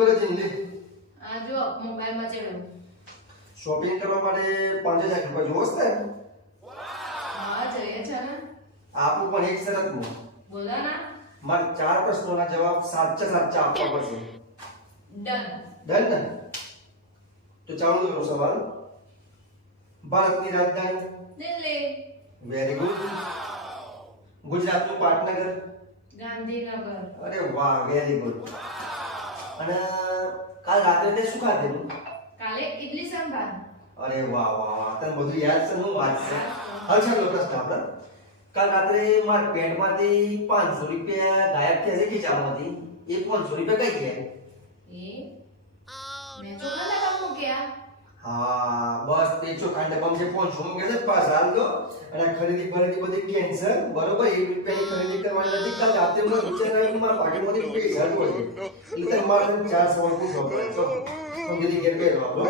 કરે છે લે આ જો મોબાઈલમાં ચડ્યો. શોપિંગ કરવા માટે 5000 રૂપિયા જોશ ને હા જોઈએ છે ને. આપું પણ એક શરતમાં બોલો ના. મારે 4 પ્રશ્નોના જવાબ સાચા સાચા આપવા પડશે. ડન. ડન ને તો ચાલુ કરો સવાલ. ભારતની રાજધાની દિલ્હી. Very good. ગુજરાતનું પાટનગર ગાંધીનગર. અરે વાહ વેરી ગુડ. અને કાલ રાત્રે તે શું ખાધેલું? કાલે ઇડલી સંભાર. અરે વાહ વાહ વાહ તને બધું યાદ છે હું વાત છે. હા ચાલો પ્રશ્ન આપણે કાલ રાત્રે મારા પેન્ટમાંથી 500 રૂપિયા ગાયબ થયા છે ખીચામાંથી એ 500 રૂપિયા કઈ ગયા? મેં તો ખાતા મૂક્યા. હા બસ તે ચોખાંડ બમ છે 500 મૂકે છે પાસ હાલ દો અને ખરીદી ફરીદી બધી કેન્સર બરોબર 1 રૂપિયાની ખરીદી કરવાની નથી કાલ રાત્રે મને વિચાર આવ્યો કે મારા પાકીટમાંથી પૈસા હોય એટલે મારે 4 સવાલ પૂછવા પડે તો સમજી ઘેર બેઠો આપણો